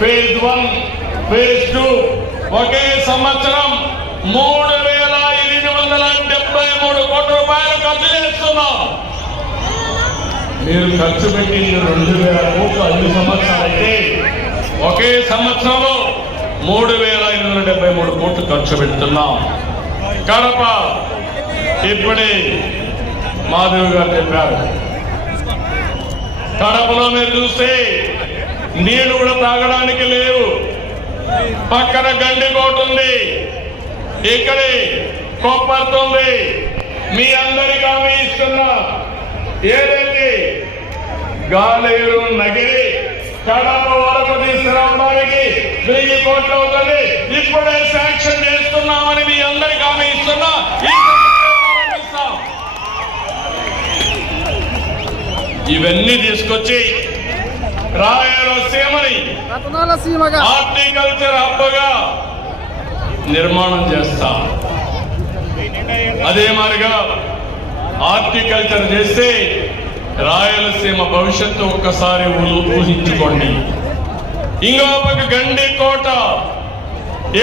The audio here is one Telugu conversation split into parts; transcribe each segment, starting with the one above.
ఫేజ్ 1, ఫేజ్ 2 ఒకే సంవత్సరం 3,873 కోట్ల రూపాయలు ఖర్చు చేస్తున్నాం. మీరు ఖర్చు పెట్టింది 2,000 కోట్లు 5 సంవత్సరాలు అయితే ఒకే సంవత్సరంలో 3,873 కోట్లు ఖర్చు పెడుతున్నాం. కడప ఇప్పుడే మాధవ్ గారు చెప్పారు. కడపలో మీరు చూస్తే నీళ్లు కూడా తాగడానికి లేవు. పక్కన గండికోట ఉంది, ఇక్కడే కొప్పర్తుంది. మీ అందరికీ హామీ ఇస్తున్నా, ఏదైతే గాలేరు నగిరి కడప వరకు తీసుకురావడానికి 1000 కోట్లు అవుతుంది. ఇప్పుడే శాంక్షన్ చేస్తున్నామని మీ అందరికీ హామీ ఇస్తున్నా. ఇవన్నీ తీసుకొచ్చి రాయలసీమని హార్టికల్చర్ హబ్గా నిర్మాణం చేస్తా. అదే మాదిరిగా హార్టికల్చర్ చేస్తే రాయలసీమ భవిష్యత్తు ఒక్కసారి ఊహించుకోండి. ఇంకో పక్క గండికోట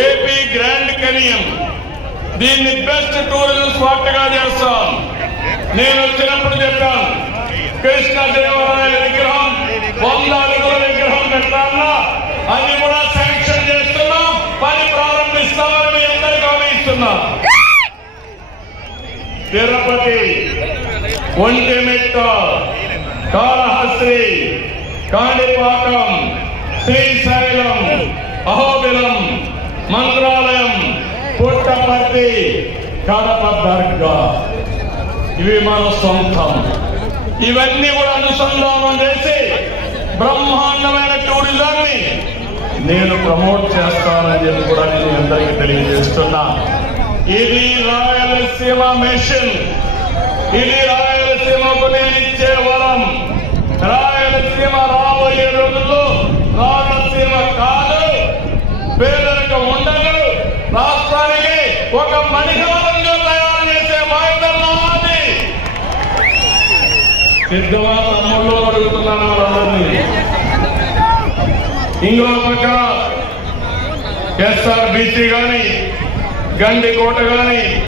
ఏపీ గ్రాండ్ కెనియం, దీన్ని బెస్ట్ టూరిజం స్పాట్ గా చేస్తాం. నేను వచ్చినప్పుడు చెప్పాను, కృష్ణదేవరాయల విగ్రహం 100 అడుగుల విగ్రహం పెట్టాలన్నా అది కూడా శాంక్షన్ చేస్తున్నాం, పని ప్రారంభిస్తామని మీ అందరికీ హామీ ఇస్తున్నాం. తిరుపతి, ఒంటిమిట్ట, కాళహస్తి, కాణిపాకం, శ్రీశైలం, అహోబిలం, మంత్రాలయం, పుట్టపర్తి, కడప దర్గా ఇవి మన సొంతం. ఇవన్నీ కూడా అనుసంధానం చేసి బ్రహ్మాండమైన టూరిజాన్ని నేను ప్రమోట్ చేస్తానని చెప్పి కూడా నేను అందరికీ తెలియజేస్తున్నా. ఇది రాయలసీమ మిషన్, ఇది రాయలసీమకు నేను ఇచ్చే వరం. రాయలసీమ రాబోయే రోజుల్లో రాయలసీమ కాదు, పేదరికం ఉండదు, రాష్ట్రానికి ఒక మణిహారంగా తయారు చేసే బాధ్యత నాది. సిద్ధమా తమ్ముళ్ళు అడుగుతున్నాను వాళ్ళందరినీ. ఇంకో పక్క SRBC కానీ గండికోట కానీ